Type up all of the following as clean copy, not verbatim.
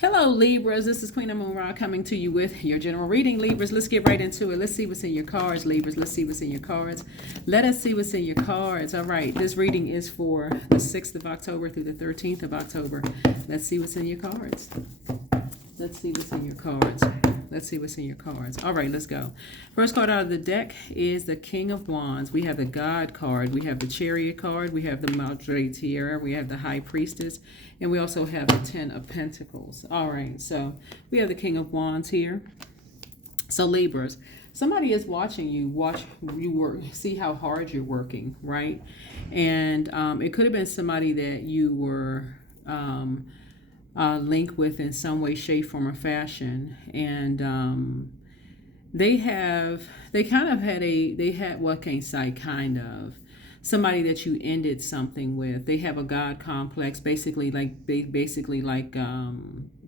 Hello, Libras. This is Queen Amun Ra coming to you with your general reading. Libras, let's get right into it. Let's see what's in your cards, Libras. Let's see what's in your cards. Let us see what's in your cards. All right, this reading is for the 6th of October through the 13th of October. Let's see what's in your cards. Let's see what's in your cards. Let's see what's in your cards. All right, let's go. First card out of the deck is the King of Wands. We have the God card. We have the Chariot card. We have the Madre Tierra. We have the High Priestess. And we also have the Ten of Pentacles. All right, so we have the King of Wands here. So Libras, somebody is watching you. Watch you work. See how hard you're working, right? And it could have been somebody that you were... link with in some way, shape, form, or fashion, and they kind of had what can I say, kind of somebody that you ended something with. They have a God complex, basically like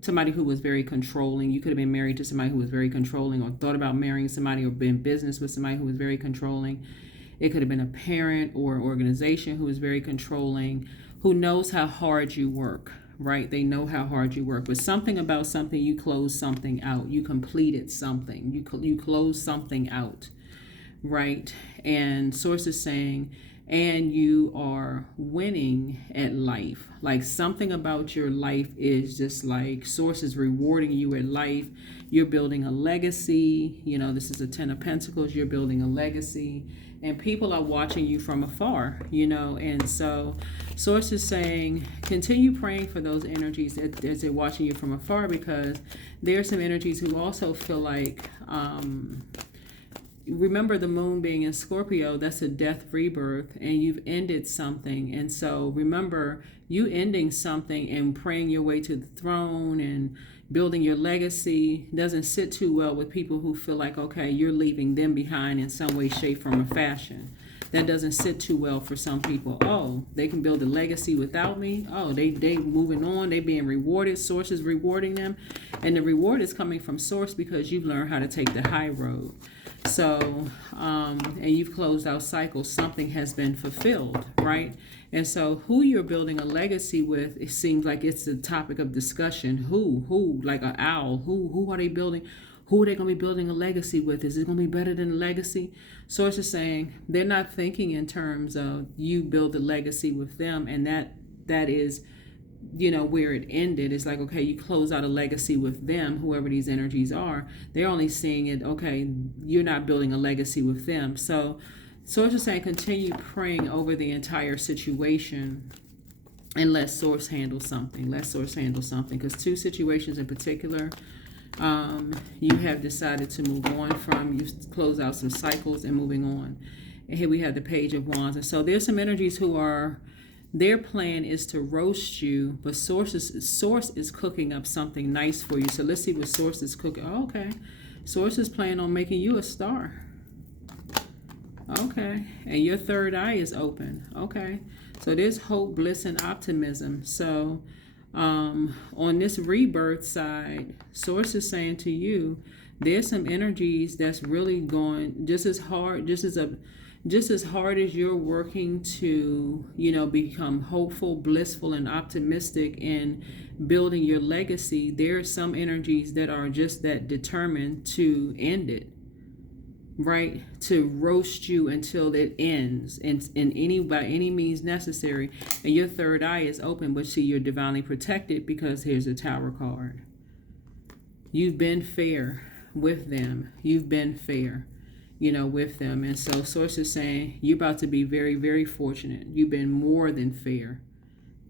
somebody who was very controlling. You could have been married to somebody who was very controlling, or thought about marrying somebody, or been in business with somebody who was very controlling. It could have been a parent or an organization who was very controlling, who knows how hard you work. Right? They know how hard you work. But something about something, you closed something out. You completed something. You closed something out. Right? And Source is saying, and you are winning at life. Like something about your life is just like Source is rewarding you at life. You're building a legacy. You know, this is a Ten of Pentacles. You're building a legacy. And people are watching you from afar, you know. And so Source is saying, continue praying for those energies as they're watching you from afar, because there are some energies who also feel like, remember the moon being in Scorpio, that's a death rebirth, and you've ended something. And so remember, you ending something and praying your way to the throne and building your legacy doesn't sit too well with people who feel like, okay, you're leaving them behind in some way, shape, form, or fashion. That doesn't sit too well for some people. Oh, they can build a legacy without me. Oh, they moving on. They being rewarded. Source is rewarding them. And the reward is coming from Source because you've learned how to take the high road. So, and you've closed out cycles. Something has been fulfilled, right? And so who you're building a legacy with, it seems like it's the topic of discussion. Who, like an owl, who are they building? Who are they going to be building a legacy with? Is it going to be better than a legacy? Source is saying they're not thinking in terms of you build a legacy with them, and that is, you know, where it ended. It's like, okay, you close out a legacy with them, whoever these energies are. They're only seeing it, okay, you're not building a legacy with them. So Source is saying continue praying over the entire situation and let Source handle something. Let Source handle something, because two situations in particular, you have decided to move on from. You close out some cycles and moving on. And here we have the Page of Wands. And so there's some energies who are, their plan is to roast you, but Source is cooking up something nice for you. So let's see what Source is cooking. Oh, okay. Source is planning on making you a star. Okay. And your third eye is open. Okay. So there's hope, bliss, and optimism. So on this rebirth side, Source is saying to you, there's some energies that's really going just as hard as you're working to, you know, become hopeful, blissful, and optimistic in building your legacy. There are some energies that are just that determined to end it, right? To roast you until it ends, and by any means necessary. And your third eye is open, but see, you're divinely protected because here's a Tower card. You've been fair with them. You've been fair, you know, with them. And so Source is saying you're about to be very, very fortunate. You've been more than fair.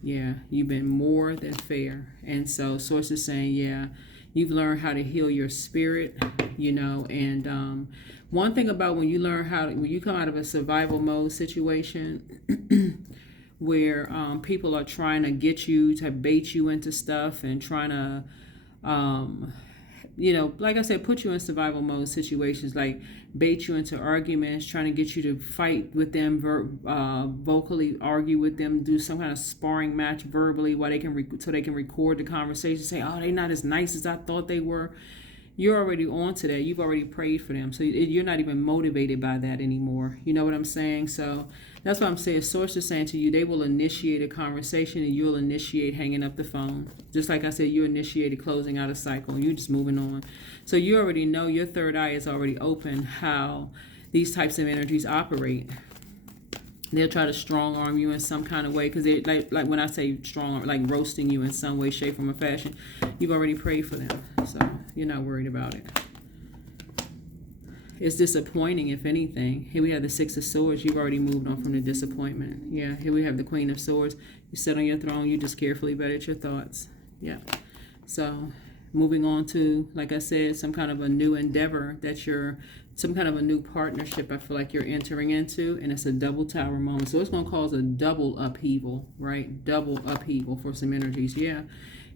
Yeah, you've been more than fair. And so Source is saying, yeah, you've learned how to heal your spirit, you know. And one thing about when you come out of a survival mode situation where people are trying to get you to bait you into stuff and trying to, you know, like I said, put you in survival mode situations, like bait you into arguments, trying to get you to fight with them, vocally argue with them, do some kind of sparring match verbally while they can so they can record the conversation, say, oh, they're not as nice as I thought they were. you're already on to that. You've already prayed for them. So you're not even motivated by that anymore. You know what I'm saying? So that's what I'm saying. Source is saying to you, they will initiate a conversation and you'll initiate hanging up the phone. Just like I said, you initiated closing out a cycle. You're just moving on. So you already know, your third eye is already open, how these types of energies operate. They'll try to strong arm you in some kind of way, because they like when I say strong arm, like roasting you in some way, shape, form, or fashion. You've already prayed for them, so you're not worried about it. It's disappointing, if anything. Here we have the Six of Swords. You've already moved on from the disappointment. Yeah, here we have the Queen of Swords. You sit on your throne. You just carefully vetted your thoughts. Yeah. So moving on to, like I said, some kind of a new endeavor that you're, some kind of a new partnership I feel like you're entering into, and it's a double tower moment. So it's going to cause a double upheaval, right? Double upheaval for some energies. Yeah.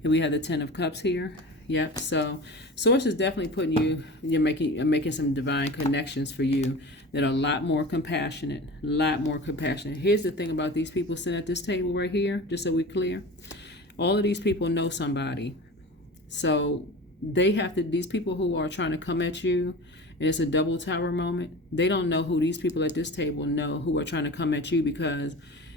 And we have the Ten of Cups here. Yep. So Source is definitely putting you, you're making some divine connections for you that are a lot more compassionate, a lot more compassionate. Here's the thing about these people sitting at this table right here, just so we're clear. All of these people know somebody. So they have to, these people who are trying to come at you, and it's a double tower moment, they don't know who these people at this table know who are trying to come at you, because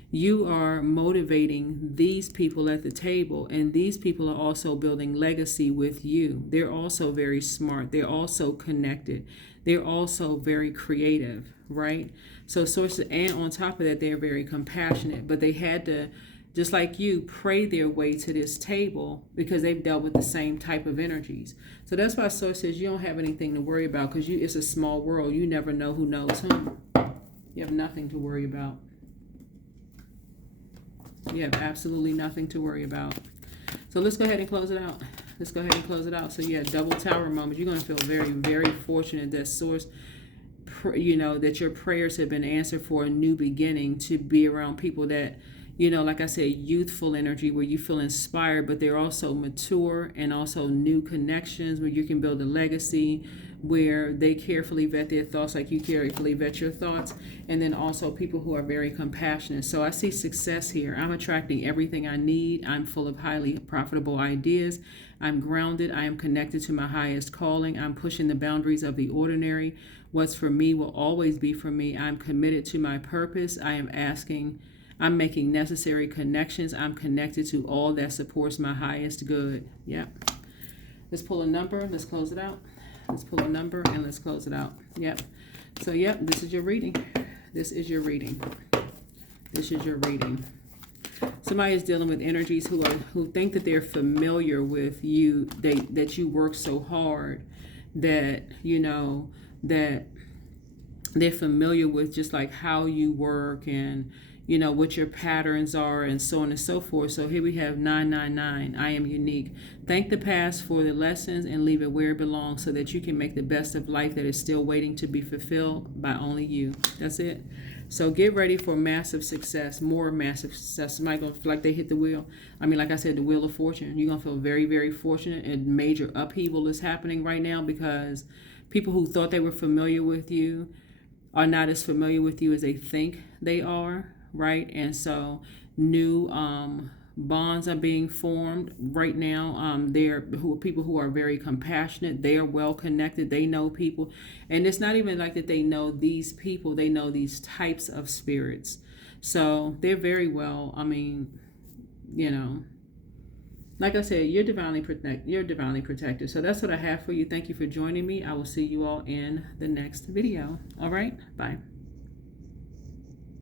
you are motivating these people at the table, and these people are also building legacy with you. They're also very smart. They're also connected. They're also very creative, right? So sources, and on top of that, they're very compassionate, but they had to, just like you, pray their way to this table because they've dealt with the same type of energies. So that's why Source says you don't have anything to worry about, because it's a small world. You never know who knows whom. You have nothing to worry about. You have absolutely nothing to worry about. So let's go ahead and close it out. Let's go ahead and close it out. So yeah, double tower moment. You're going to feel very, very fortunate that Source, that your prayers have been answered for a new beginning, to be around people that, like I said, youthful energy where you feel inspired, but they're also mature, and also new connections where you can build a legacy, where they carefully vet their thoughts like you carefully vet your thoughts, and then also people who are very compassionate. So I see success here. I'm attracting everything I need. I'm full of highly profitable ideas. I'm grounded. I am connected to my highest calling. I'm pushing the boundaries of the ordinary. What's for me will always be for me. I'm committed to my purpose. I'm making necessary connections. I'm connected to all that supports my highest good. Yep. Let's pull a number. Let's close it out. Let's pull a number and let's close it out. Yep. So, yep, this is your reading. This is your reading. This is your reading. Somebody is dealing with energies who think that they're familiar with you, that you work so hard, that, that they're familiar with just like how you work, and what your patterns are, and so on and so forth. So here we have 999. I am unique. Thank the past for the lessons and leave it where it belongs, so that you can make the best of life that is still waiting to be fulfilled by only you. That's it. So get ready for massive success, more massive success. Somebody gonna feel like they hit the wheel. Like I said, the wheel of fortune. You're gonna feel very, very fortunate, and major upheaval is happening right now, because people who thought they were familiar with you are not as familiar with you as they think they are. Right, and so new bonds are being formed right now. They're people who are very compassionate. They are well connected. They know people, and it's not even like that they know these people. They know these types of spirits. So they're very well. Like I said, you're divinely protected. So that's what I have for you. Thank you for joining me. I will see you all in the next video. All right, bye.